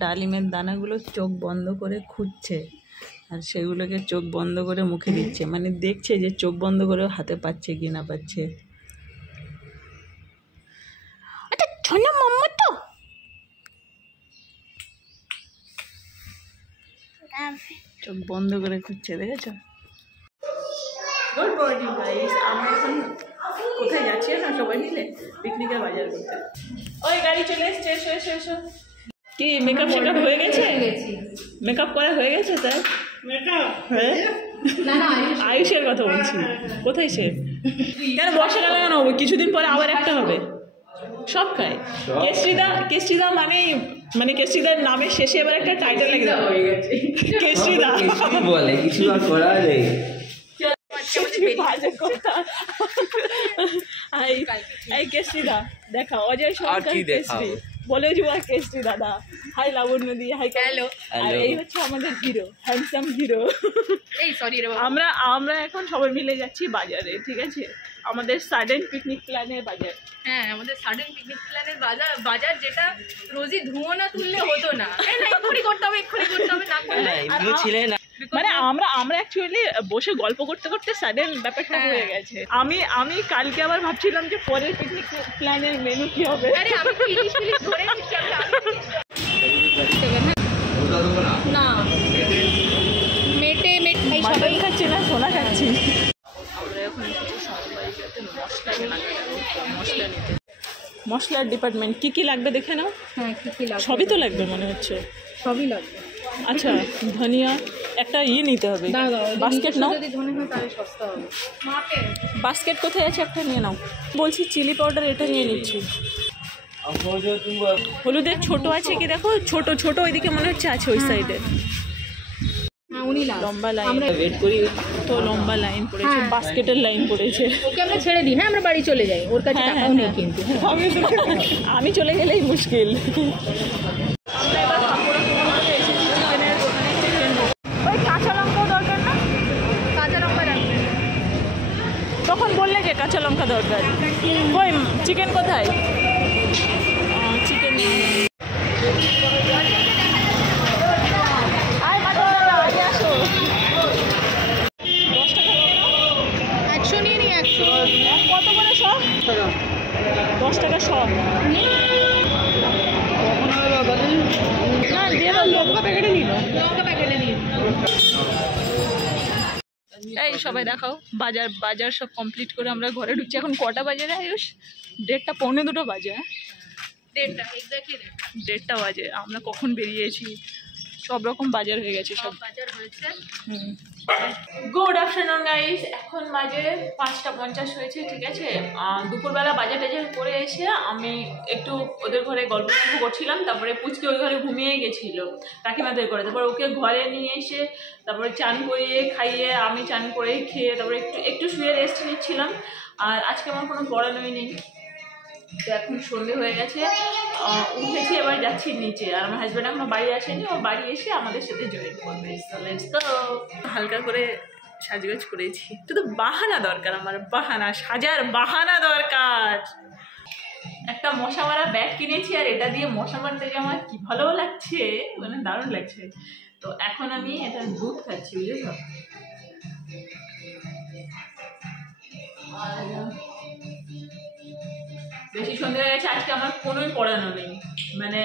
ডালিমের দানাগুলো চোখ বন্ধ করে খুঁজছে আর সেগুলোকে চোখ বন্ধ করে মুখে দিচ্ছে, মানে দেখছে যে চোখ বন্ধ করেও হাতে পাচ্ছে কি না পাচ্ছে। আচ্ছা ছোনা মাম্মা তো চোখ বন্ধ করে খুঁজছে, দেখেছ? গুড মর্নিং গাইস, আমরা এখন কোথায় যাচ্ছি না সবাই মিলে পিকনিকের বাজার করতে। ওই গাড়ি চলে এসছে, এসো এসো এসো। কি মেকআপ শেকআপ হয়ে গেছে? মেকআপ করা হয়ে গেছে? তাই হ্যাঁ, আয়ুষের কথা বলছি। কোথায় সে? কেন বর্ষা গেল কেন? কিছুদিন পরে আবার একটা হবে। সব খায় কেশরিদা। কেশরিদা মানে কেশরিদার নামের শেষে এবার একটা টাইটেল লেগে হয়ে গেছে কেশরিদা বলে, কিছু আর করা নেই। কেশরিদা দেখা অজয় সরকার কেশরি বলে যুবা কেশরি দাদা। হাই লাবণ্য দি, হাই হ্যালো। আর এই হচ্ছে আমাদের হিরো, হ্যান্ডসাম হিরো। এই সরি রে, আমরা এখন সবাই মিলে যাচ্ছি বাজারে, ঠিক আছে? আমাদের সাডেন পিকনিক প্ল্যানের বাজার। হ্যাঁ, আমাদের সাডেন পিকনিক প্ল্যানের বাজার যেটা রোজই ধুয়ো না তুললে হতো না। এক্ষুনি করতে হবে, এক্ষুনি করতে হবে, না করলে মানে আমরা অ্যাকচুয়ালি বসে গল্প করতে করতে সাডেন ব্যাপারটা হয়ে গেছে। আমি কালকে আবার ভাবছিলাম যে পরের পিকনিক প্ল্যানের মেনু কি হবে। না মেটে সবাই খাচ্ছি না, সোনা খাচ্ছি। আমরা এখন মশলা নিতে, মশলার ডিপার্টমেন্ট কি কি লাগবে দেখে নাও। হ্যাঁ, কি কি লাগবে? সবই তো লাগবে মনে হচ্ছে, সবই লাগবে। আচ্ছা ধনিয়া একটা নিতে হবে, বাস্কেট নাও। বাস্কেট কোথায় আছে? একটা নিয়ে নাও। বলছি চিলি পাউডার এটা নিয়ে নিচ্ছি। হলুদের ছোট আছে কি দেখো, ছোট ছোট ওইদিকে মনে হচ্ছে আছে ওই সাইডে। লম্বা লাইন তো, লম্বা লাইন পড়েছে, বাস্কেটের লাইন পড়েছে। ওকে আমরা ছেড়ে দিই, হ্যাঁ আমরা বাড়ি চলে যাই, ওর কাছে টাকাও নেই কিন্তু। আমি চলে গেলেই মুশকিল। ওই কাঁচা লঙ্কাও দরকার না? কাঁচা লঙ্কা রাখবেন তখন বললে যে কাঁচা লঙ্কা দরকার। ওই চিকেন কোথায়? চিকেন কত করে সব? 10 টাকা সব। না দিয়ে দাও, লঙ্কা প্যাকেটে নিল। এই সবাই দেখাও বাজার সব কমপ্লিট করে আমরা ঘরে ঢুকছি। এখন কটা বাজে রে আয়ুষ? 1:30 পৌনে 2 বাজে। 1:30 বাজে। আমরা কখন বেরিয়েছি? সব রকম বাজার হয়ে গেছে, সব বাজার হয়েছে। গুড আফটারনুন গাইস, এখন বাজে 5:50 হয়েছে, ঠিক আছে? দুপুরবেলা বাজার টাজার করে এসে আমি একটু ওদের ঘরে গল্প করছিলাম। তারপরে পুচকে ওই ঘরে ঘুমিয়ে গেছিল কাকিমাদের ঘরে। তারপর ওকে ঘরে নিয়ে এসে তারপরে চান করিয়ে খাইয়ে, আমি চান করে খেয়ে তারপরে একটু শুয়ে রেস্ট নিচ্ছিলাম। আর আজকে আমার কোনো পড়ানোই নেই, তো এখন সন্ধে হয়ে গেছে, উঠেছি, এবার যাচ্ছি নিচে। আর আমার হাজব্যান্ড এখনো বাড়ি আসেনি, ও বাড়ি এসে আমাদের সাথে জয়েন করবে। তো হালকা করে সাজগোজ করেছি, শুধু বাহানা দরকার, আমার বাহানা, সাজার বাহানা দরকার। একটা মশা মারা ব্যাগ কিনেছি, আর এটা দিয়ে মশা মারতে যে আমার কি ভালো লাগছে, মানে দারুণ লাগছে। তো এখন আমি এটা দুধ খাচ্ছি, বুঝেছ? বেশি সন্ধে হয়ে গেছে। আজকে আমার কোনোই পড়ানো নেই, মানে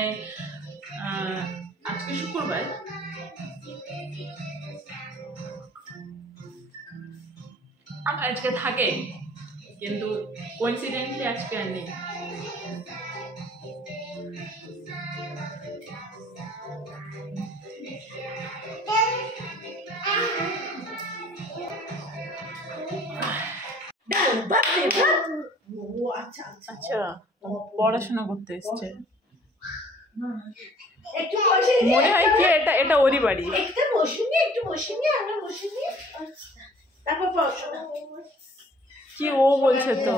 আজকে শুক্রবার। আমার আজকে থাকে, কিন্তু কোইন্সিডেন্টলি আজকে আর নেই। আচ্ছা পড়াশোনা করতে এসছে মনে হয় কি? এটা ওরই বাড়ি। কি ও বলছে তো?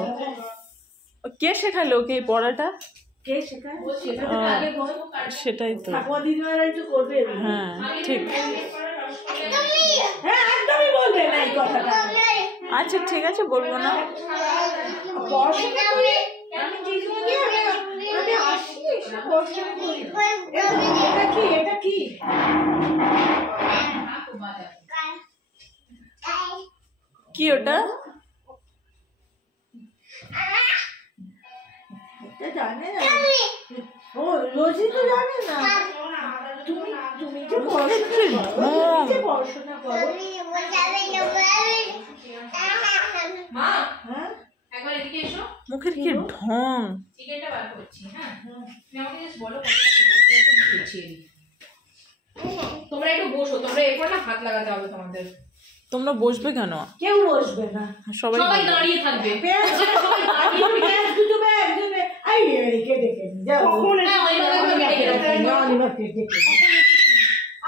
কে শেখালো ওকে এই পড়াটা? সেটাই তো, হ্যাঁ ঠিক। আচ্ছা ঠিক আছে, বলবো না। কি কি ওটা? জানে না ও রোজই তো জানে না তুমি তুমি যে পড়াশোনা করো মা হ্যাঁ একবার এদিকে এসো, মুখের কি ঢং। চিকেনটা বার করছি। হ্যাঁ তুমি আমাকে জাস্ট বলো কতটা পেঁয়াজ লাগবে, আমি গুছিয়ে দিই। তোমরা একটু বসো, তোমরা এরপর না হাত লাগাতে হবে তোমাদের। তোমরা বসবে কেন? কেউ বসবে না সবাই সবাই দাঁড়িয়ে থাকবে। পেঁয়াজ দুটো ব্যাগ দেবে আই রেখে দেখে যাও হ্যাঁ, অনিমাকে ডেকে রাখো।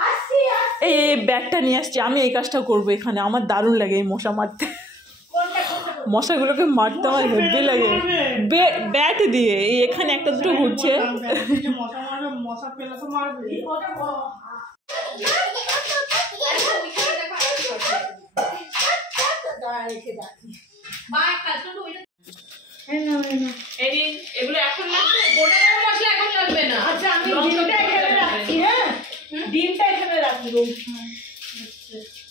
আসি এই ব্যাগটা নিয়ে আসছি, আমি এই কাজটা করবো এখানে। আমার দারুণ লাগে এই মশা মারতে, মশাগুলোকে মারতে আমার হেব্বি লাগে ব্যাট দিয়ে। এই এখানে একটা দুটো ঘুরছে। মশা পেলে তো মারবে এগুলো এখন লাগবে, গোটা গরম মশলা এখন লাগবে না। আচ্ছা আমি ডিমটা এখানে রাখছি হ্যাঁ ডিমটা এখানে রাখবো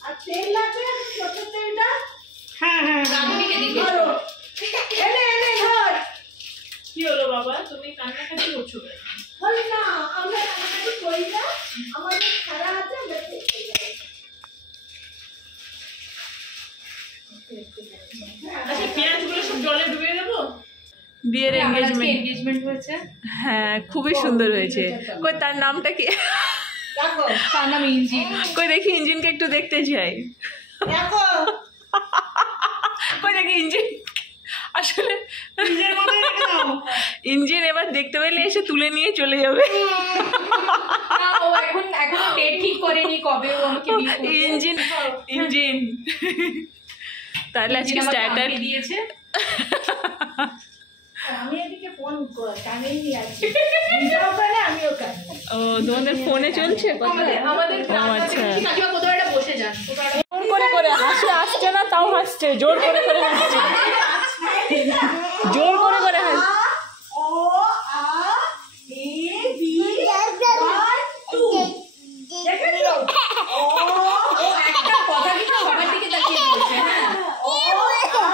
আর তেল লাগবে ছোট তেলটা হ্যাঁ হ্যাঁ রাঁধুনিকে দিকে ধরো এনে এনে ধর কি হলো বাবা, তুমি কান্নাকাটি করছো? হয় না আমরা কান্নাকাটি করি না আমাদের খারা আছে আমরা খেতে যাই আচ্ছা পেঁয়াজগুলো সব জলে ডুবিয়ে দেবো। বিয়ের এঙ্গেজমেন্ট হয়েছে। হ্যাঁ খুবই সুন্দর হয়েছে। কই তার নামটা কি? দেখো তার নাম ইঞ্জিন। কই দেখি ইঞ্জিনকে একটু দেখতে চাই। দেখো কই দেখি ইঞ্জিন। আসলে নিজের মতো রেখে দাও ইঞ্জিন এবার দেখতে পেলে এসে তুলে নিয়ে চলে যাবে। না, ও এখন ডেট ঠিক করেনি কবে ও আমাকে বিয়ে করবে। ইঞ্জিন তাহলে আজকে স্টার্টার দিয়েছে। আমি এদিকে ফোন কানেই আছি নিজেও কানে আমিও কানে ও তোমাদের ফোনে চলছে কথা? আমাদের আচ্ছা কাকিমা কোথাও একটা বসে যান। জোর করে করে হাসি আসছে না, তাও হাসছে, জোর করে করে হাসছে, জোর করে করে হাসছে। ও আ এ বি 1 2 দেখেছো ও ও একটা কথা কিন্তু সবার দিকে তাকিয়ে বলছে। হ্যাঁ ও আ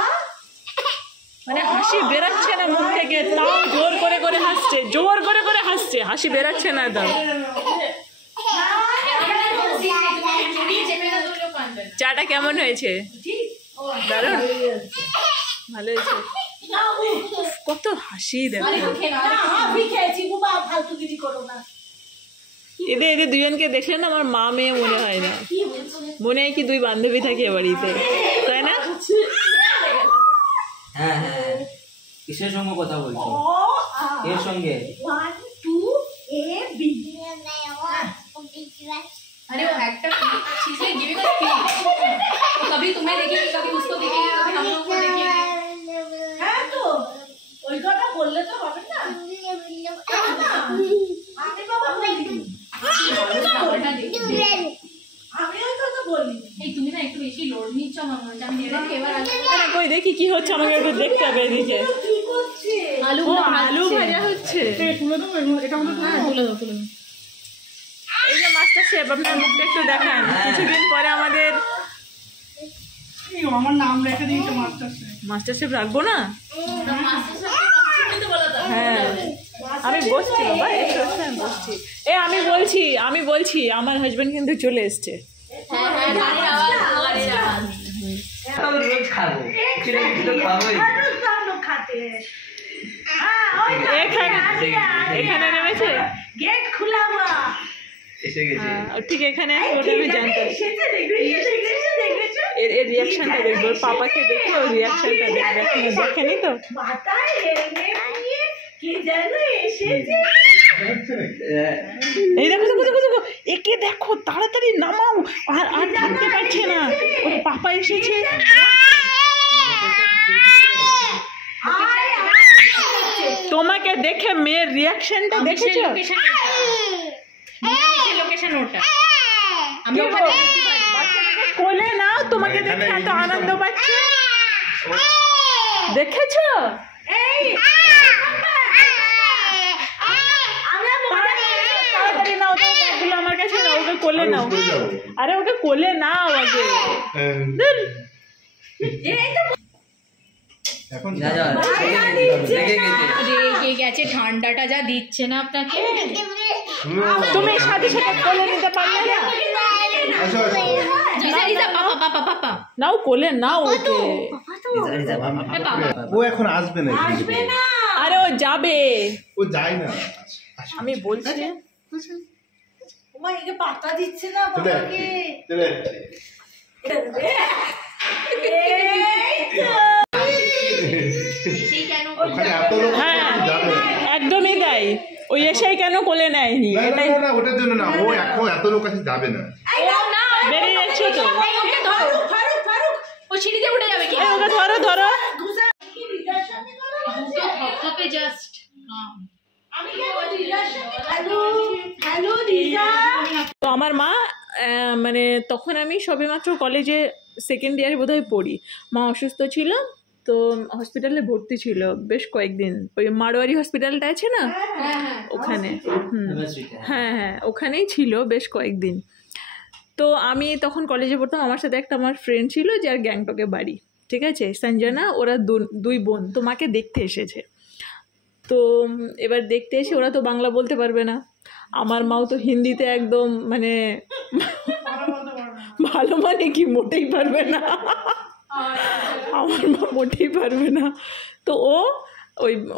মানে হাসি বেরাচ্ছে না মুখ থেকে, তাও জোর করে করে হাসছে, জোর করে করে হাসছে, হাসি বেরাচ্ছে না তাও। চাটা কেমন হয়েছে? দারুণ, ভালো হয়েছে। কত হাসি দেখো। আমি খেয়েছি বাবা ফালতুগিরি করো না এদের দুজনকে দেখলে না আমার মা মেয়ে মনে হয় না, মনে হয় কি দুই বান্ধবী থাকি এ বাড়িতে, তাই না? হ্যাঁ হ্যাঁ কিসের সঙ্গে কথা বলছো? ও আ এর সঙ্গে 1 2 A B अरे वो एक्टर चीजें गिविंग अस फीलिंग, तो कभी तुम्हें देखेगी, कभी उसको देखेगी, कभी हम लोग को देखेगी। হ্যাঁ তো ওই কথা বললে তো হবে না আমি বাবা বলিনি আমি ওই কথা বলিনি এই তুমি না একটু বেশি লোড নিচ্ছ আমার মনে হচ্ছে। আমি দেখলাম এবার আরে কই দেখি কি হচ্ছে, আমাকে একটু দেখতে হবে এদিকে। কি করছে ও আলু ভাজা হচ্ছে। এই যে মাস্টার শেফ, আপনার মুখটা একটু দেখান। কিছুদিন পরে আমাদের আমার নাম রেখে দিয়েছে মাস্টার শেফ রাখবো না? হ্যাঁ আমি বসছি বাবা, একটু আমি বসছি। আমি বলছি আমার হাজবেন্ড কিন্তু চলে এসছে। রোজ খাবো, খাবোই। খাতে এখানে নেমেছে, গেট খোলা हुआ এসে গেছে। ঠিক এখানে ওটা আমি জানতাম। এসেছে দেখেছো এর রিয়াকশনটা দেখবো, ওর পাপাকে দেখে ওর রিয়াকশনটা দেখবে। এখনো দেখেনি তো। মাথায় হেলমেট নিয়ে কে যেন এসেছে এই দেখো দেখো দেখো দেখো, একে দেখো, তাড়াতাড়ি নামাও, আর থাকতে পারছে না, ওর পাপা এসেছে। তোমাকে দেখে মেয়ের রিয়াকশনটা দেখেছো? লোকেশন ওটা আমি কোলে নাও, তোমাকে দেখে এত আনন্দ পাচ্ছে, দেখেছো? এই তাড়াতাড়ি নাও, ব্যাগগুলো আমার কাছে কোলে নাও। আরে ওকে কোলে নাও আগে। এখন যা যা লেগে গেছে। রেগে গেছে, ঠান্ডাটা যা দিচ্ছে না আপনাকে। তুমি সাথে সাথে কোলে নিতে পারবে না? আসো আসো রিজা রিজা পাপা পাপা পাপা নাও কোলে নাও ওকে। ও এখন আসবে না আসবে না। আরে ও যাবে, ও যায় না আমি বলছি। ওমা একে পাতা দিচ্ছে না চলে বাবাকে। চলে সেই কেন ওখানে এত লোক হ্যাঁ যাবে না। একদমই তাই, ওই এসেই কেন কোলে নেয়নি না, না, এটাই। না, না, ওটার জন্য না, ও এখন এত লোক কাছে যাবে না। বেরিয়ে যাচ্ছে তো। ওকে ধরো, ফারুক ফারুক ও সিঁড়িতে উঠে যাবে কি? এই ওকে ধরো ধরো। ঘুষা কি রিজার সামনে কথা বলছে? ধপধপে জাস্ট আমি কেন রিজার সামনে? Hello hello Reza. তো আমার মা মানে তখন আমি সবেমাত্র কলেজে সেকেন্ড ইয়ারে বোধহয় পড়ি। মা অসুস্থ ছিল, তো হসপিটালে ভর্তি ছিল বেশ কয়েকদিন। ওই মারোয়ারি হসপিটালটা আছে না, ওখানে। হ্যাঁ হ্যাঁ ওখানেই ছিল বেশ কয়েকদিন। তো আমি তখন কলেজে পড়তাম, আমার সাথে একটা আমার ফ্রেন্ড ছিল যার গ্যাংটকে বাড়ি, ঠিক আছে, সঞ্জনা। ওরা দুই বোন তো মাকে দেখতে এসেছে। তো এবার দেখতে এসে ওরা তো বাংলা বলতে পারবে না, আমার মাও তো হিন্দিতে একদম মানে ভালো মানে কি মোটেই পারবে না, আমার মা মোটেই পারবে না। তো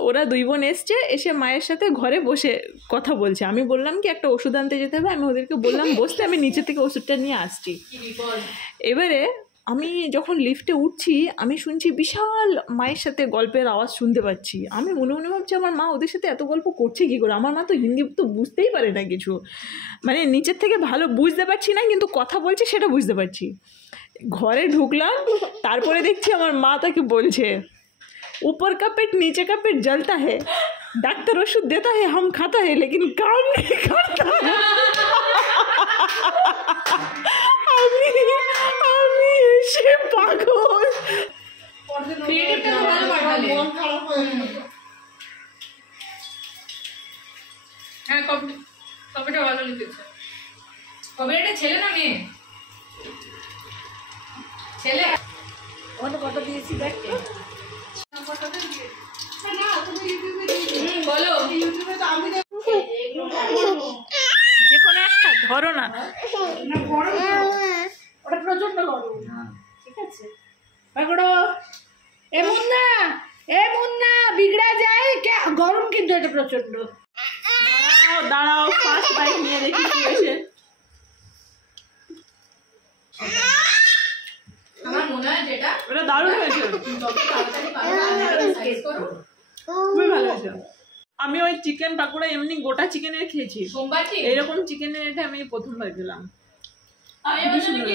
ওরা দুই বোন এসে মায়ের সাথে ঘরে বসে কথা বলছে। আমি বললাম কি একটা ওষুধ আনতে যেতে হবে, আমি ওদেরকে বললাম বসতে, আমি নিচে থেকে ওষুধটা নিয়ে আসছি। এবারে আমি যখন লিফটে উঠছি আমি শুনছি বিশাল মায়ের সাথে গল্পের আওয়াজ শুনতে পাচ্ছি। আমি মনে মনে ভাবছি আমার মা ওদের সাথে এত গল্প করছে কী করে, আমার মা তো হিন্দি তো বুঝতেই পারে না কিছু, মানে নিচের থেকে ভালো বুঝতে পারছি না কিন্তু কথা বলছে সেটা বুঝতে পারছি। ঘরে ঢুকলাম, তারপরে দেখছি আমার মা তাকে বলছে ऊपर का पेट नीचे का पेट जलता है, डॉक्टर ओषुध देता है हम खाता है लेकिन काम नहीं करता। আমি এসে পাগল। ক্রিয়েটিভটা তো ভালো পাঠালে। হ্যাঁ কপিটা ভালো লিখেছে। কপিটা একটা ছেলে না মেয়ে? ছেলে। ওটা কত দিয়েছি দেখ তো। বলো ইউটিউবে তো আমি যে কোনো একটা ধরো না। ওটা প্রচন্ড গরম, ঠিক আছে। এ মুন্না বিগড়া যায় কে, গরম কিন্তু এটা প্রচন্ড। দাঁড়াও ফার্স্ট বাইক নিয়ে দেখি কি হয়েছে। আমার মনে হয় যেটা ওটা দারুণ হয়েছে, যত তাড়াতাড়ি পারো সাইজ করো। খুবই ভালো হয়েছে। আমি ওই চিকেন পাকোড়া এমনি গোটা চিকেনের খেয়েছি, সোমবার কি এইরকম চিকেনের এটা আমি প্রথমবার খেলাম। কি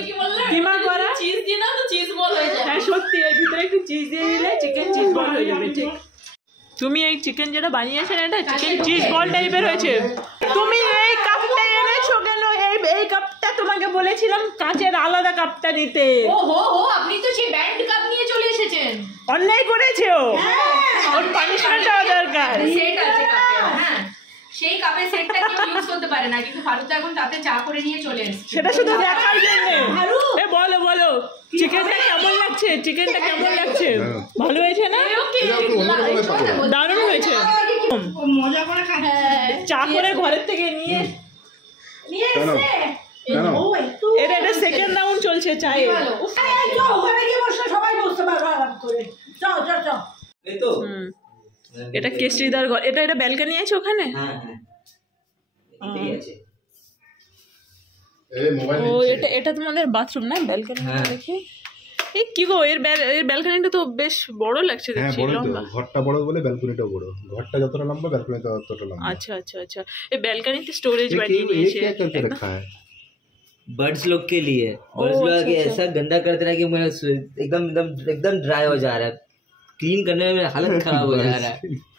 কিমা করা চিজ দিয়ে না তো চিজ বল হয়ে যায়। হ্যাঁ সত্যি, এর ভিতরে একটু চিজ দিয়ে দিলে চিকেন চিজ বল হয়ে যাবে। ঠিক, তুমি এই চিকেন যেটা বানিয়েছেন এটা চিকেন চিজ বল টাইপের হয়েছে। তুমি এই কাপটা এনেছো কেন? এই কাপটা তোমাকে বলেছিলাম কাচের আলাদা কাপটা নিতে। ও হো আপনি তো সেই ব্যান্ড কাপ নিয়ে চলে এসেছেন। অন্যায় করেছে ও, ওর পানিশমেন্ট হওয়া দরকার। সেট আছে কাপে, হ্যাঁ সেই কাপের সেটটা কেউ ইউজ করতে পারে না, কিন্তু ফারুক তো এখন তাতে চা করে নিয়ে চলে এসেছে। সেটা শুধু দেখার জন্য। এ বলো বলো চিকেনটা কেমন লাগছে? চিকেনটা কেমন লাগছে? ভালো হয়েছে না? এটা একটু অন্যরকমের পাকোড়া। দারুণ হয়েছে। মজা করে খায়। চা করে ঘরের থেকে নিয়ে নিয়ে কেন? এসে কেন? ও একটু এটা সেকেন্ড রাউন্ড চলছে চায়ে। আরে চল ওখানে গিয়ে বসে সবাই বসতে পারবে আরাম করে। চল চল চল। এই তো এটা কেশরিদার ঘর। এটা ব্যালকনি আছে ওখানে? হ্যাঁ হ্যাঁ এটাই আছে। এই মোবাইল ও নিচ্ছে। এটা তোমাদের বাথরুম না? ব্যালকনি হ্যাঁ। দেখি। এই কি গো, এর ব্যালকনিটা তো বেশ বড় লাগছে হ্যাঁ দেখছি, বড় তো, লম্বা। ঘরটা বড় বলে ব্যালকনিটাও বড়। ঘরটা যতটা লম্বা ব্যালকনিটা ততটা লম্বা। আচ্ছা আচ্ছা আচ্ছা, এই ব্যালকনিতে স্টোরেজ ये বানিয়ে নিয়েছে क्या करके একদম। रखा है? बर्ड्स लोग के लिए बर्ड्स लोग अच्छा, अच्छा। ऐसा गंदा करते रहा कि मैं एकदम एकदम एकदम ड्राई हो जा रहा है, क्लीन करने में हालत खराब हो जा रहा है।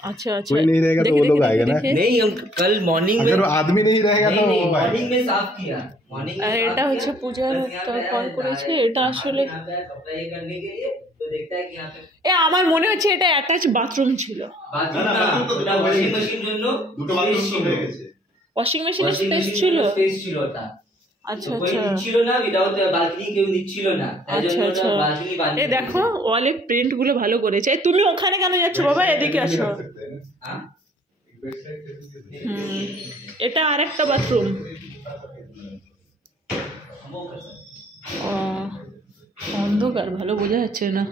अच्छा अच्छा, कोई नहीं रहेगा तो देखे, वो लोग देखे, आएगा ना। देखे। नहीं हम कल मॉर्निंग में अगर वो आदमी नहीं रहेगा तो नहीं वो आएगा। मॉर्निंग में साफ किया, मॉर्निंग में আর साफ এটা হচ্ছে किया। পূজার बस यहाँ पे কল आया, করেছে। नहाया, এটা আসলে यहाँ पे आया कपड़ा ये करने के लिए, तो देखता है कि यहाँ पे আমার মনে হচ্ছে এটা অ্যাটাচ বাথরুম ছিল। बाथरूम ना, ना बाथरूम तो ওটা ওয়াশিং মেশিন জন্য দুটো বাথরুম তো হয়ে গেছে। ওয়াশিং মেশিনের ওয়াশিং স্পেস মেশিন ছিল। স্পেস ছিল ওটা। আচ্ছা তো কেউ আচ্ছা নিচ্ছিল না, উইদাউট বালকনি কেউ নিচ্ছিল না, তাই আচ্ছা জন্য আচ্ছা বালকনি এই দেখো ওয়ালে প্রিন্ট গুলো ভালো করেছে। এই তুমি ওখানে কেন যাচ্ছ বাবা, এদিকে আসো। এটা আরেকটা বাথরুম। অন্ধকার ভালো বোঝা যাচ্ছে না।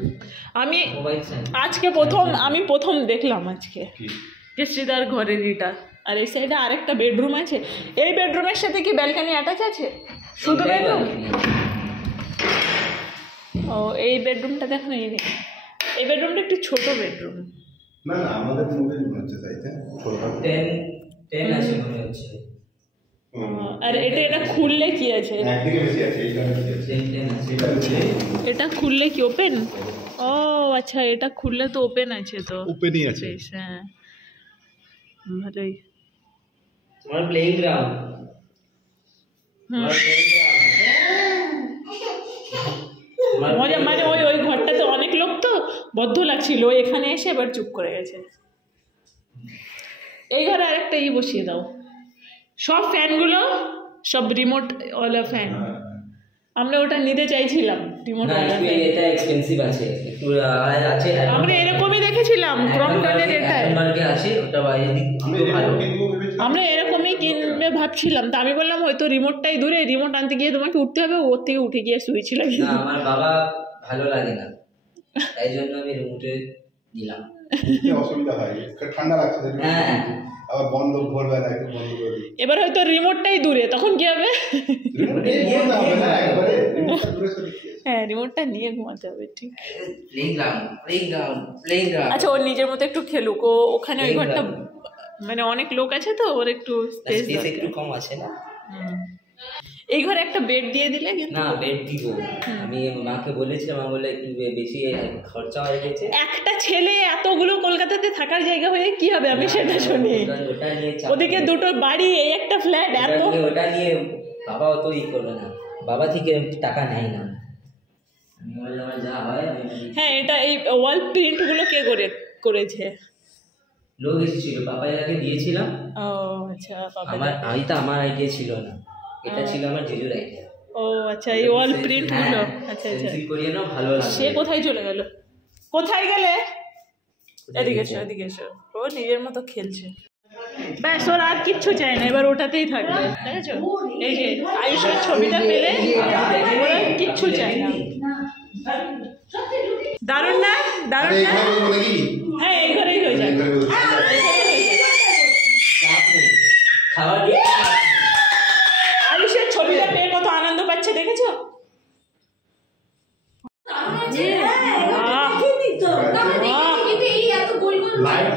আমি আজকে প্রথম দেখলাম আজকে যে শ্রীদার ঘরের এটা। আর এই সাইডে আরেকটা বেডরুম আছে। এই বেডরুমের সাথে কি ব্যালকনি অ্যাটাচ আছে? শুধু বেডরুম? ও এই বেডরুমটা দেখো না, এই বেডরুমটা একটু ছোট বেডরুম। না না আমাদের মুভি মনে হচ্ছে তাইতে ছোট 10 আছে মনে হচ্ছে। আর এটা খুললে কি আছে? একদিকে বেশি আছে, এইখানে বেশি আছে। 10 আছে, এটা খুলে এটা খুললে কি ওপেন? ও আচ্ছা, এটা খুললে তো ওপেন আছে তো। ওপেনই আছে। বেশ, হ্যাঁ ভালোই। তোমার প্লেইং গ্রাউন্ড। মজা মানে ওই ঘরটাতে অনেক লোক তো বদ্ধ লাগছিল, এখানে এসে এবার চুপ করে গেছে। এই ঘরে আরেকটা বসিয়ে দাও। সব ফ্যানগুলো সব রিমোট ওয়ালা ফ্যান। আমরা ওটা নিতে চাইছিলাম রিমোট না, ওয়ালা একটু ফ্যান। এটা এক্সপেন্সিভ আছে, একটু আছে। আমরা এরকমই দেখেছিলাম ক্রমটনের এটা। মার্কে আছে, ওটা বাইরে দিক আমি খুব ভালো। কিনবো ভেবেছিলাম। আমরা এরকমই কিনবে ভাবছিলাম, তা আমি বললাম হয়তো রিমোটটাই দূরে, রিমোট আনতে গিয়ে তোমাকে উঠতে হবে, ওর থেকে উঠে গিয়ে শুয়েছিলাম। না, আমার বাবা ভালো লাগে না, তাই জন্য আমি রিমোটে দিলাম। কি অসুবিধা হয়, ঠান্ডা লাগছে হ্যাঁ, আবার বন্ধ ভোরবেলা একটু বন্ধ করে দিই। এবার হয়তো রিমোটটাই দূরে, তখন কি হবে? রিমোট নিয়ে ঘুমাতে হবে না একবারে, রিমোটটা দূরে সরে দিয়েছে। হ্যাঁ রিমোটটা নিয়ে ঘুমাতে হবে, ঠিক। প্লেইগ্রাউন্ড। আচ্ছা, ওর নিজের মতো একটু খেলুক, ও ওখানে ওই ঘরটা মানে অনেক লোক আছে তো, ওর একটু স্পেস স্পেস একটু কম আছে না? এই ঘরে একটা বেড দিয়ে দিলে কিন্তু। না, বেড দিব। আমি মাকে বলেছিলাম, মা বলে একটু বেশি খরচা হয়ে গেছে। একটা ছেলে এতগুলো কলকাতাতে থাকার জায়গা হয়ে কি হবে, আমি সেটা শুনি। ওটা নিয়ে ওদিকে দুটো বাড়ি, এই একটা ফ্ল্যাট, এত ওটা নিয়ে বাবা অত করবে না, বাবা থেকে টাকা নেয় না। আমি বললাম যা হয় আমি। হ্যাঁ, এটা এই ওয়াল প্রিন্ট গুলো কে করেছে? লোক এসেছিল, পাপা এলাকে দিয়েছিলাম। ও আচ্ছা, আমার আইডিয়া ছিল না, এটা ছিল আমার জেজুর আইডিয়া। ও আচ্ছা, এই ওয়াল প্রিন্ট গুলো। আচ্ছা আচ্ছা, পেন্সিল করিয়ে নাও, ভালো লাগবে। সে কোথায় চলে গেল? কোথায় গেলে? এদিকে এসো, এদিকে এসো। ও নিজের মতো খেলছে, ব্যাস, ওর আর কিচ্ছু চাই না, এবার ওটাতেই থাকবে। দেখেছো, এই যে আয়ুষের ছবিটা পেলে ওর আর কিচ্ছু চাই না। দারুণ না? দারুণ না? হ্যাঁ, এই ঘরেই হয়ে যাবে। খাবার দিয়ে আয়ুষের ছবিটা পেয়ে কত আনন্দ পাচ্ছে, দেখেছো?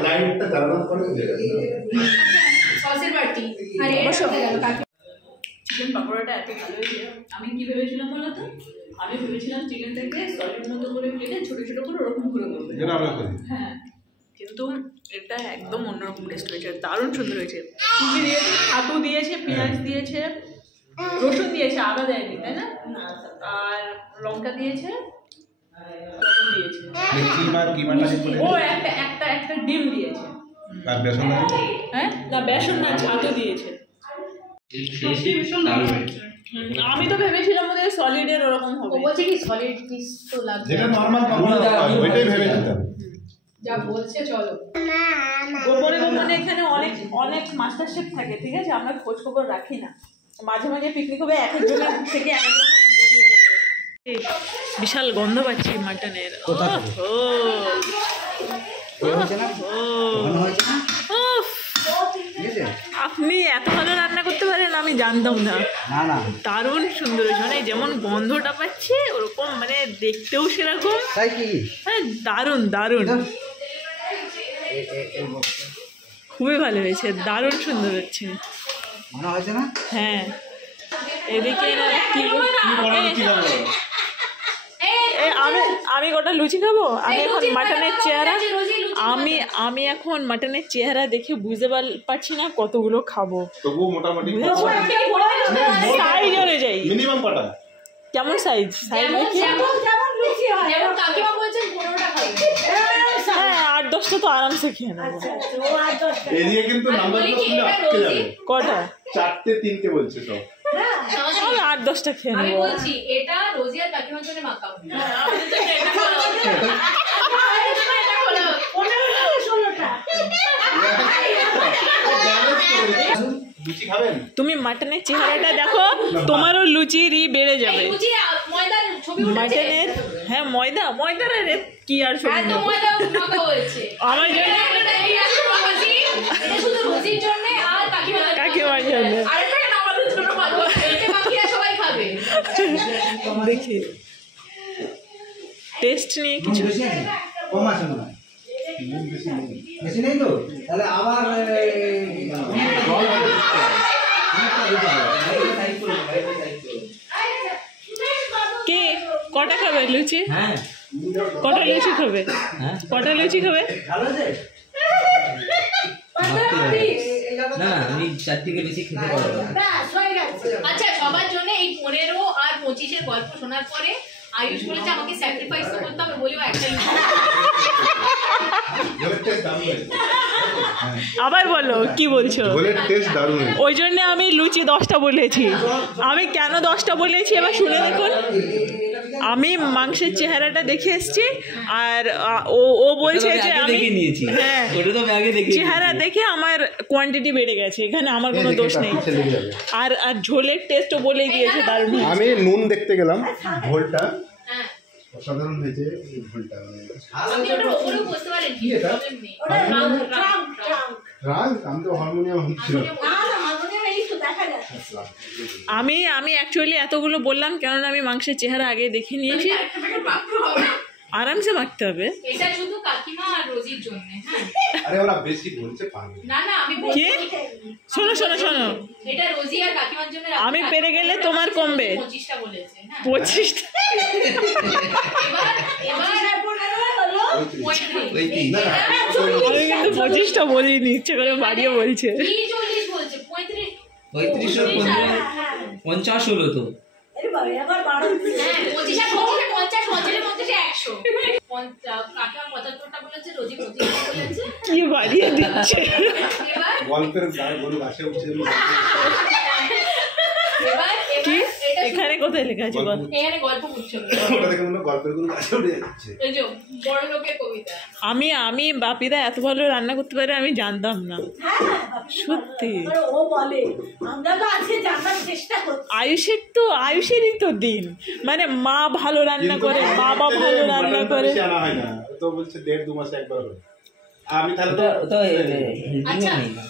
লাইটটা জ্বালানোর পরে সসের বাটি আর এটা গেল কাকে। চিকেন পাকোড়াটা এত ভালো হয়েছে। আমি কি ভেবেছিলাম বলো তো? আমি ভেবেছিলাম চিকেনটাকে সলিড মতো করে কেটে ছোট ছোট করে ওরকম করে করবে। যেটা আমরা করি। হ্যাঁ, কিন্তু এটা একদম অন্যরকম টেস্ট হয়েছে, দারুণ সুন্দর হয়েছে। চিনি দিয়েছে, ছাতু দিয়েছে, পেঁয়াজ দিয়েছে, রসুন দিয়েছে, আদা দেয়নি, তাই না? আর লঙ্কা দিয়েছে, লবণ দিয়েছে। ও একটা ডিম দিয়েছে। আর বেসন লাগে? হ্যাঁ, না বেসন না, ছাতু দিয়েছে। আমি তো ভেবেছিলাম ওদের সলিডের ওরকম ও হবে। বলছে কি সলিড পিস তো লাগবে, যেটা নরমাল ওইটাই ভেবেছিলাম। যা বলছে চলো। গোপনে গোপনে এখানে অনেক অনেক মাস্টার শেফ থাকে, ঠিক আছে? আমরা খোঁজ খবর রাখি না, মাঝে মাঝে পিকনিক হবে, এক একজনের থেকে এক এক রকম বেরিয়ে যাবে। বিশাল গন্ধ পাচ্ছি মাটনের। আপনি এত ভালো রান্না করতে পারেন আমি জানতাম না। দারুণ সুন্দর হয়েছে, মানে যেমন গন্ধটা পাচ্ছি ওরকম, মানে দেখতেও সেরকম। তাই কি? হ্যাঁ, দারুণ দারুণ, খুবই ভালো হয়েছে, দারুণ সুন্দর হচ্ছে মনে হয়েছে না? হ্যাঁ, এদিকে আমি গোটা লুচি খাবো। আমি এখন মাটনের চেহারা আমি এখন মাটনের চেহারা দেখে বুঝতে পারছি না কতগুলো খাবো। তবুও মোটামুটি সাইজ অনুযায়ী মিনিমাম কটা? কেমন সাইজ? যেমন কাকিমা বলছেন 15টা খাবে। হ্যাঁ, 8-10টা তো আরামসে খেয়ে নেবো। এদিকে কিন্তু নাম্বার বলি কি, শুনলে এটা আটকে যাবে। কটা? 4টে 3টে বলছে সব। আমি 8-10টা খেয়ে আমি নেবো। বলছি এটা রোজিয়ার কাকিমার জন্য মাখাও। লুচি খাবেন? তুমি মাটনের চেহারাটা দেখো, তোমারও লুচিরই বেড়ে যাবে। এই লুচি ময়দার ছবি উঠেছে। মাটনের, হ্যাঁ ময়দার রে কি আর হ্যাঁ তো ময়দা মাখা হয়েছে। আমার জন্য এটা শুধু রোজির জন্য আর কাকিমার জন্য। আরেকটা না আমাদের ছোট মাখা। এটা বাকিরা সবাই খাবে। দেখি টেস্ট নিয়ে কিছু কম আছে মনে হয়। বেশি নেই তো তাহলে আবার কে কটা খাবে লুচি? হ্যাঁ কটা লুচি খাবে? হ্যাঁ কটা লুচি খাবে? ভালো আছে। না আমি 4 থেকে বেশি খেতে পারবো না। আচ্ছা সবার জন্য এই 15 আর 25-এর গল্প শোনার পরে আয়ুষ বলেছে আমাকে স্যাক্রিফাইস তো করতে হবে, বলেও একটা ঝোলের টেস্ট দারুণ হয়েছে। আবার বলো কি বলছো? ঝোলের টেস্ট দারুণ হয়েছে। ওই জন্য আমি লুচি 10টা বলেছি। আমি কেন 10টা বলেছি এবার শুনে দেখুন। আমি মাংসের চেহারাটা দেখে এসেছি আর ও বলছে যে আমি দেখে নিয়েছি। হ্যাঁ ওটা তো আমি আগে দেখে চেহারা দেখে আমার কোয়ান্টিটি বেড়ে গেছে, এখানে আমার কোনো দোষ নেই। আর আর ঝোলের টেস্টও বলেই দিয়েছে দারুণ হয়েছে। আমি নুন দেখতে গেলাম, ঝোলটা হ্যাঁ অসাধারণ হয়েছে। এই ঝোলটা আপনি ওটার উপরেও বসতে পারেন, কি এটা? প্রবলেম নেই। রাগ, আমি তো হারমোনিয়াম হচ্ছিল। আমি অ্যাকচুয়ালি এতগুলো বললাম কেননা আমি মাংসের চেহারা আগে দেখে নিয়েছি। একটা প্যাকেট মাখতে হবে। আরামসে মাখতে হবে। এটা শুধু কাকিমা আর রোজির জন্য। হ্যাঁ আরে ওরা বেশি বলছে পারবে। না না আমি কি? শোনো শোনো শোনো, এটা রোজি আর কাকিমার জন্য আমি পেরে গেলে তোমার কমবে। 25টা বলেছে। হ্যাঁ 25টা এবার এবার 35 না, আমি কিন্তু 25টা বলিনি, ইচ্ছে করে বাড়িয়ে বলছে। কি 40 বলছে 35 50 হলো তো। হ্যাঁ 25 আর 50 50 100 কাকা 75টা বলেছে, রোজি 25টা বলেছে। কি বাড়িয়ে দিচ্ছে। এবার গল্পের গরু গাছে উঠছে। এবার কি এটা এখানে কোথায় লেখা আছে বল? এখানে গল্প বুঝছো ওটা দেখে মনে হয় গল্পের গরু গাছে উঠে যাচ্ছে। এই যে বড় লোকের কবিতা। আমি বাপিদা এত ভালো রান্না করতে পারে আমি জানতাম না সত্যি। ও বলে আমরা তো আজকে জানার চেষ্টা করছি। আয়ুষেরই তো দিন, মানে মা ভালো রান্না করে, বাবা ভালো রান্না করে। আনা হয় না, তো বলছে 1.5-2 মাসে একবার হয়। আমি তাহলে তো ওটা আচ্ছা নেই না।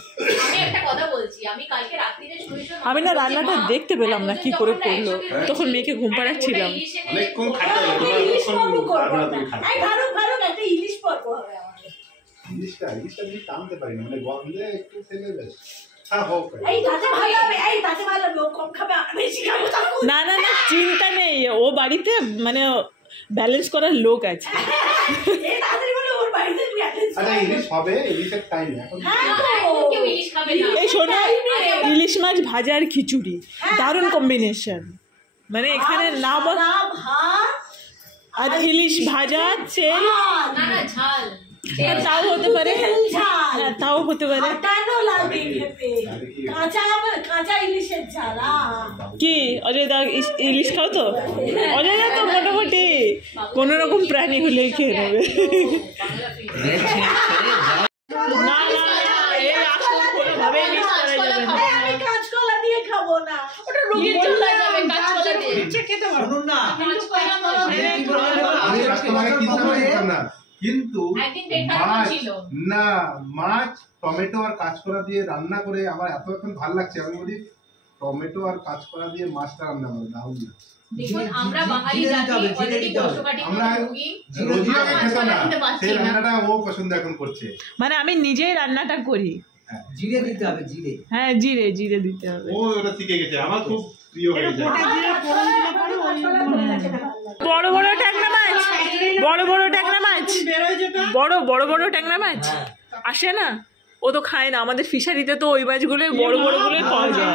আমি একটা কথা বলছি, আমি কালকে রাত্রিরে শুনেছিলাম আমি না রান্নাটা দেখতে পেলাম না কি করে করলো, তখন মেয়েকে ঘুম পাড়াচ্ছিলাম। অনেকক্ষণ খাটতে হবে, তোমার ইলিশ অনেকক্ষণ পর্ব করবো পারবে না আমরা। তুমি খাটতে। এই ভারুক একটা ইলিশ পর্ব হবে আমাদের। ইলিশটা আমি টানতে পারি না, মানে গন্ধে একটু ফেলে বেশ। হ্যাঁ হোক। এই তাতে ভালো হবে, এই তাতে ভালো হবে। ও কম খাবে, আমি বেশি খাবো তখন। না না না চিন্তা নেই, ও বাড়িতে মানে ব্যালেন্স করার লোক আছে। এই তাড়াতাড়ি বলে ওর বাড়িতে ব্যালেন্স আচ্ছা ইলিশ হবে, ইলিশের টাইম এখন। কেউ ইলিশ খাবে না। এই শোনো, ইলিশ মাছ ভাজা আর খিচুড়ি দারুণ কম্বিনেশন, মানে এখানে না বল। ভাত আর ইলিশ ভাজা তেল, না না ঝাল হ্যাঁ, তাও হতে পারে। ঝাল হ্যাঁ তাও হতে পারে। আটানো লাগবে খেতে। কাঁচা ইলিশের ঝাল। কি অজয় দা ইলিশ খাও তো? অজয় দা তো মোটামুটি কোনো রকম প্রাণী হলেই খেয়ে নেবে। না না না, এই আসল কোনোভাবেই মিস করা যাবে না। আমি কাঁচকলা দিয়ে খাবো না। ওটা রোগীর জন্য যাবে কাঁচকলা দিয়ে। শুনুন না আমি কাস্টমারকে কিনতে পারতাম না, কিন্তু একদিন দেখা মাছ ছিল। না, মাছ টমেটো আর কাঁচকলা দিয়ে রান্না করে আমার এত এখন ভালো লাগছে। আমি বলি টমেটো আর কাঁচকলা দিয়ে মাছটা রান্না করে দারুণ লাগছে। দেখুন আমরা বাঙালি জাতি অলরেডি কোষ্ঠকাঠিন্য আমরা রোগী। রোজই আগে খেতাম না, খেতে পারছি সেই না। রান্নাটা ও পছন্দ এখন করছে। মানে আমি নিজেই রান্নাটা করি। জিরে দিতে হবে, জিরে। হ্যাঁ জিরে দিতে হবে। ও ওটা শিখে গেছে, আমার খুব প্রিয় হয়ে যায়। বড় বড় ট্যাংরা মাছ, বড় বড় ট্যাংরা মাছ, বড় ট্যাংরা মাছ আসে না, ও তো খায় না। আমাদের ফিশারিতে তো ওই মাছগুলো বড় বড়গুলোই পাওয়া যায়।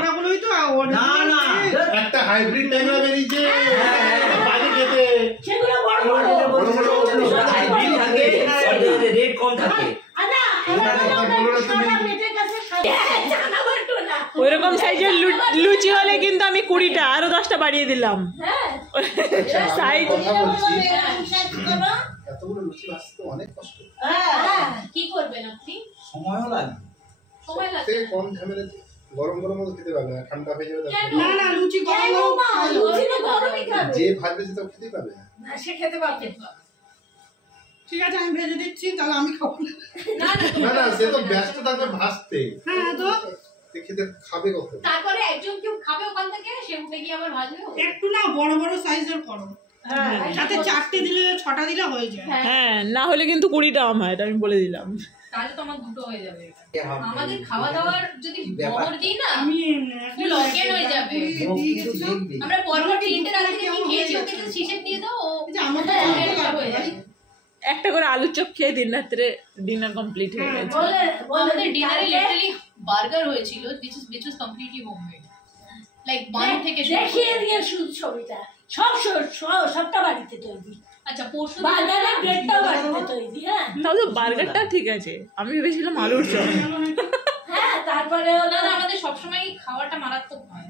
না না একটা হাইব্রিড ট্যাংরা বেরিয়েছে বাড়ি খেতে। সেগুলো বড় বড়। হাইব্রিড থাকে, রেট কম থাকে। আনা, এবার বলো ওটা পেটের কাছে খাই। জানা বলতো না। ওইরকম এরকম সাইজের লুচি হলে কিন্তু আমি 20টা আরো 10টা বাড়িয়ে দিলাম সাইজ। কথা বলছি করো। এতগুলো লুচি ভাজতে তো অনেক কষ্ট। কি করবেন আপনি? সময়ও লাগবে। সময় সে লাগবে। কম ঝামেলা গরম গরম মতো খেতে পারবে না, ঠান্ডা হয়ে যাবে তারপরে। না না লুচি গরম লুচি তো গরমই খাবে। যে ভাজবে সে তো খেতে পাবে না। না সে খেতে পারবে। ঠিক আছে আমি ভেজে দিচ্ছি তাহলে আমি খাবো না। না না না না সে তো ব্যস্ত থাকবে ভাজতে, হ্যাঁ তো সে খেতে খাবে কত? তারপরে একজন কেউ খাবে ওখান থেকে, সে উঠে গিয়ে আবার ভাজবে। একটু না বড় বড় সাইজের করো। হ্যাঁ সাথে 4টে দিলে 6টা দিলে হয়ে যায়। হ্যাঁ না হলে কিন্তু 20টা আমার, এটা আমি বলে দিলাম। তাহলে তো আমার দুটো হয়ে যাবে। আমাদের খাওয়া দাওয়ার যদি খবর দিই না, আমি ফুল অজ্ঞান হয়ে যাবে। আমরা পরপর 3টে রাতে কি খেয়েছি, ওকে তো শিশে দিয়ে দাও, ও আমাদের অজ্ঞান হয়ে যাবে। একটা করে আলুর চপ খেয়ে দিন রাত্রে ডিনার কমপ্লিট হয়ে গেছে। আমাদের ডিনারে লিটারালি বার্গার হয়েছিল, which was completely homemade, like বান থেকে শুরু দেখিয়ে করে। দিয়ে শুধু ছবিটা সবটা বাড়িতে তৈরি। আচ্ছা পরশু বার্গারের ব্রেডটাও বাড়িতে তৈরি। হ্যাঁ তাও তো বার্গারটা ঠিক আছে, আমি ভেবেছিলাম আলুর চপ। হ্যাঁ তারপরে না না, আমাদের সবসময় খাওয়াটা মারাত্মক হয়।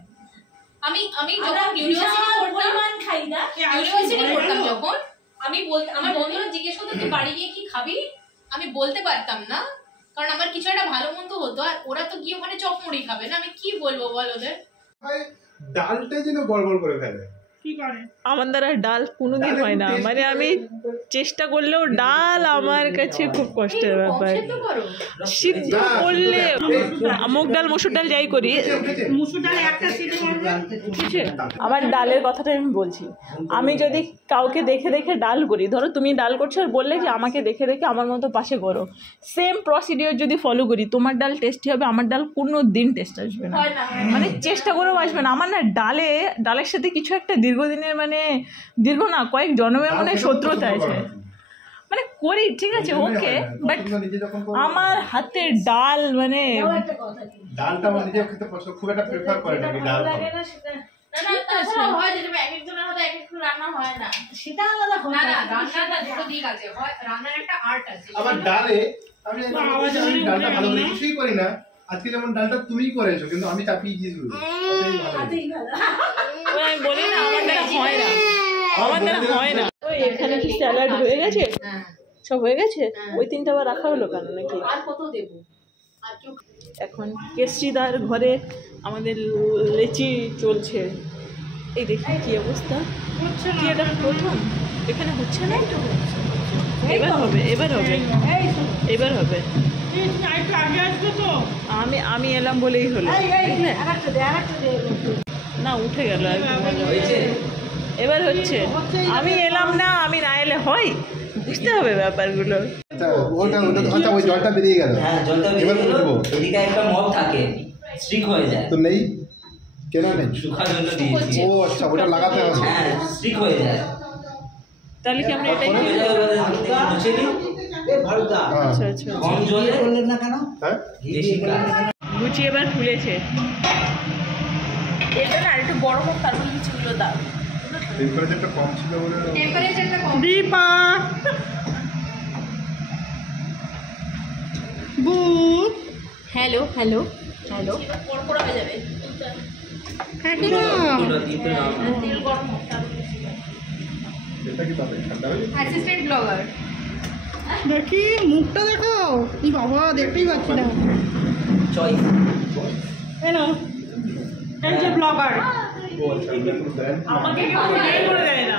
আমি আমরা যখন ইউনিভার্সিটি পড়তাম, পরিমাণ খাই না। ইউনিভার্সিটি পড়তাম যখন, আমি আমার বন্ধুরা জিজ্ঞেস করতো তুই বাড়ি গিয়ে কি খাবি, আমি বলতে পারতাম না, কারণ আমার কিছু একটা ভালো মন্দ হতো, আর ওরা তো গিয়ে ওখানে চপ মুড়ি খাবে না, আমি কি বলবো বল ওদের। ভাই ডালটাই যেন গড়বড় করে ফেলে। কি করে? আমার দ্বারা ডাল কোনোদিন হয় না, মানে আমি চেষ্টা করলেও ডাল আমার কাছে খুব কষ্টের ব্যাপার। সেদ্ধ করো। সিদ্ধ করলে মুগ ডাল মসুর ডাল যাই করি, মুসুর ডালে একটা সিটি মারবে। ঠিক আছে? আমার ডালের কথাটা আমি বলছি, আমি যদি কাউকে দেখে দেখে ডাল করি, ধরো তুমি ডাল করছো আর বললে যে আমাকে দেখে দেখে আমার মতো পাশে করো, সেম প্রসিডিওর যদি ফলো করি তোমার ডাল টেস্টি হবে, আমার ডাল কোনো দিন টেস্ট আসবে না, মানে চেষ্টা করেও আসবে না। আমার না ডালের সাথে কিছু একটা দীর্ঘদিনের, মানে দীর্ঘ না কয়েক জন্মের মানে শত্রুতা আছে, মানে করি ঠিক আছে ওকে, বাট আমার হাতের ডাল মানে একটা কথা কি? ডালটা আমার নিজেও খেতে পছন্দ, খুব একটা প্রেফার করে নাকি ডাল ভালো খাবো। লাগে না সেটা। না না, তাছাড়া হয় যেটা এক একজনের হাতে এক এক রান্না হয় না। সেটা আলাদা হয় না না। না, রান্নাটা দুটো দিক আছে, হয় রান্নার একটা আর্ট আছে। আবার ডালে আমি ডালটা ভালো করে কিছুই করি না, আজকে যেমন ডালটা তুমিই করেছো কিন্তু আমি চাপিয়ে দিয়েছি। হাতেই ভালো। ওই আমি বলি না আমার দ্বারা হয় না, আমার দ্বারা হয় না। ওই এখানে কি স্যালাড হয়ে গেছে? হ্যাঁ, সব হয়ে গেছে? ওই 3টা আবার রাখা হলো কেন নাকি? আর কত দেবো? আর কেউ এখন কেষ্ট্রিদার ঘরে আমাদের লেচি চলছে, এই দেখি কি অবস্থা। কি এটা প্রথম এখানে হচ্ছে না, এবার হবে এবার হবে এবার হবে। একটু আগে আসবে তো। আমি এলাম বলেই হলো, বুঝলে? আরেকটা দে, আরেকটা দে। না উঠে গেল হয়েছে? এবার হচ্ছে। আমি এলাম না, আমি না এলে হয়, বুঝতে হবে ব্যাপারগুলো। ওটা আচ্ছা ওই জলটা বেরিয়ে গেল। হ্যাঁ জলটা এবার বেরিয়ে গেল, উঠবো। এদিকে একটা মগ থাকে, স্ট্রিক হয়ে যায়, তো নেই কেন নেই? শুকার জন্য দিয়েছি। ও আচ্ছা ওটা লাগাতে হবে। হ্যাঁ স্ট্রিক হয়ে যায়। তাহলে কি আমরা এটাই হয়ে যায়, এবার মুছে দিই। হ্যাঁ। আচ্ছা আচ্ছা কম জলে হ্যাঁ বেশি কাজ। লুচি এবার ফুলেছে, এটা না একটু বড় হোক তারপর লুচিগুলো দাও। টেম্পারেচারটা কম ছিল বলে টেম্পারেচারটা কম। দীপা বুট হ্যালো হ্যালো হ্যালো কড়কড়া হয়ে যাবে। দুটো দিতে দাও। তেল গরম হোক তারপর। এটা কি তাতে ঠান্ডা হয়ে যাবে? Assistant blogger. দেখি মুখটা দেখো। ই বাবা দেখতেই পাচ্ছি না। চয়েস। এনো এই যে ব্লগার। ও আচ্ছা এটা কোনো ব্র্যান্ড না। আমাকে কেউ ফোন করে দেয় না।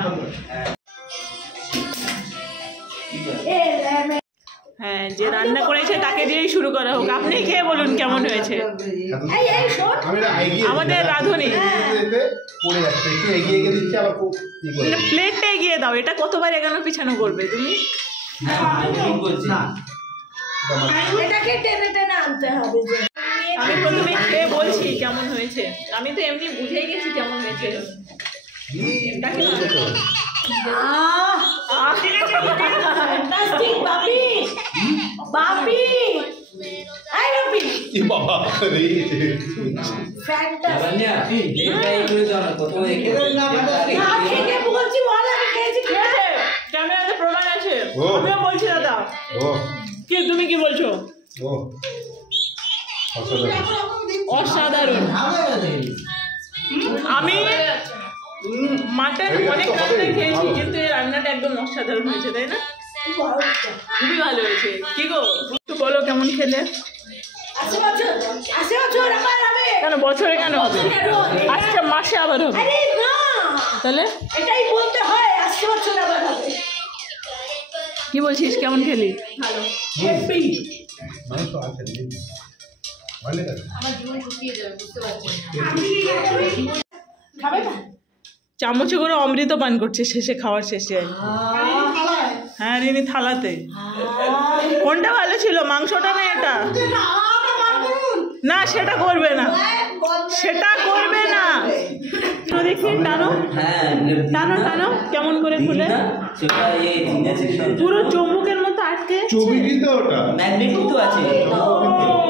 হ্যাঁ যে রান্না করেছে তাকে দিয়েই শুরু করা হোক, আপনি খেয়ে বলুন কেমন হয়েছে। এই এই শোন। আমি এটা এগিয়ে আমাদের রাঁধুনি। এতে পড়ে যাচ্ছে, একটু এগিয়ে গিয়ে দিচ্ছি আবার খুব ই করে। প্লেটটা এগিয়ে দাও, এটা কতবার এগানো পিছানো করবে তুমি। হ্যাঁ ঠিক বলছি। এটাকে টেনে টেনে আনতে হবে যে। আমি প্রথমে খেয়ে বলছি কেমন হয়েছে, আমি তো এমনি বুঝেই গেছি কেমন হয়েছে। এটাকে Fantastic, বাপি। বাপি। এই বাপি। ই বাবা রে Fantastic। লাবণ্যা, এটা এইগুলো দাও না, প্রথমে দেখে না খেয়ে বলছি বল আমি খেয়েছি খেয়েছে। ক্যামেরাতে প্রমাণ আছে, ও। আমিও বলছি দাদা। ও কি তুমি কি বলছো? ও অসাধারণ। অসাধারণ। আমি মাটন অনেক রান্না খেয়েছি, কিন্তু এই রান্নাটা একদম অসাধারণ হয়েছে, তাই না? খুবই ভালো হয়েছে। কি গো, একটু বলো কেমন খেলে? আসে বছর আবার হবে। কেন বছরে কেন হবে? আজকে মাসে আবার হবে। আরে না, তাহলে এটাই বলতে হয়, আসে বছর আবার হবে। কি বলছিস, কেমন খেলি? হ্যাপি। মানুষ তো আছে ভালো লাগে। আমার জীবন শুকিয়ে যাবে, বুঝতে পারছি না। খাবে না? চামচে করে অমৃত পান করছে শেষে, খাওয়ার শেষে। হ্যাঁ রিনি, থালাতে। কোনটা ভালো ছিল, মাংসটা না এটা? না সেটা করবে না, সেটা করবে না। তো দেখি টানো হ্যাঁ টানো টানো কেমন করে খুলে, সেটা এই জিনিস পুরো চুম্বকের মতো আটকে। ছবিটি তো ওটা ম্যাগনেটিক তো আছে,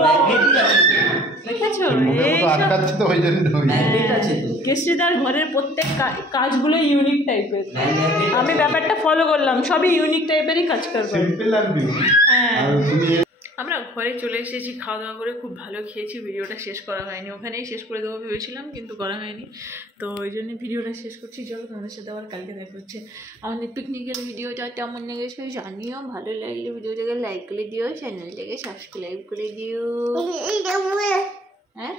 ম্যাগনেটিক আছে, দেখেছো? আটকাচ্ছে তো ওই জন্য ম্যাগনেট আছে তো, কেষ্টীদার ঘরের প্রত্যেক কাজগুলো ইউনিক টাইপের। ম্যাগনেট আমি ব্যাপারটা ফলো করলাম, সবই ইউনিক টাইপেরই কাজ করবে। সিম্পল লাগবে। হ্যাঁ, আর তুমি আমরা ঘরে চলে এসেছি, খাওয়া দাওয়া করে খুব ভালো খেয়েছি। ভিডিওটা শেষ করা হয়নি, ওখানেই শেষ করে দেবো ভেবেছিলাম, কিন্তু করা হয়নি। তো ওই জন্য ভিডিওটা শেষ করছি। চলো তোমাদের সাথে আবার কালকে দেখা হচ্ছে। আমাদের পিকনিকের ভিডিওটা কেমন লেগেছে জানিও, ভালো লাগলে ভিডিওটাকে লাইক করে দিও, চ্যানেলটাকে সাবস্ক্রাইব করে দিও। হ্যাঁ,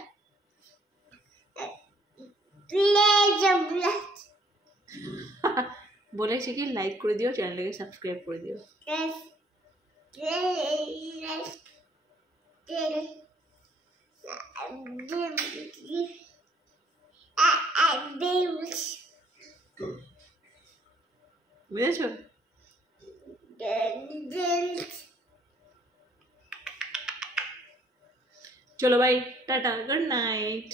বলেছি কি লাইক করে দিও, চ্যানেলটাকে সাবস্ক্রাইব করে দিও। বুঝেছো? চলো বাই, টাটা, গুড নাইট।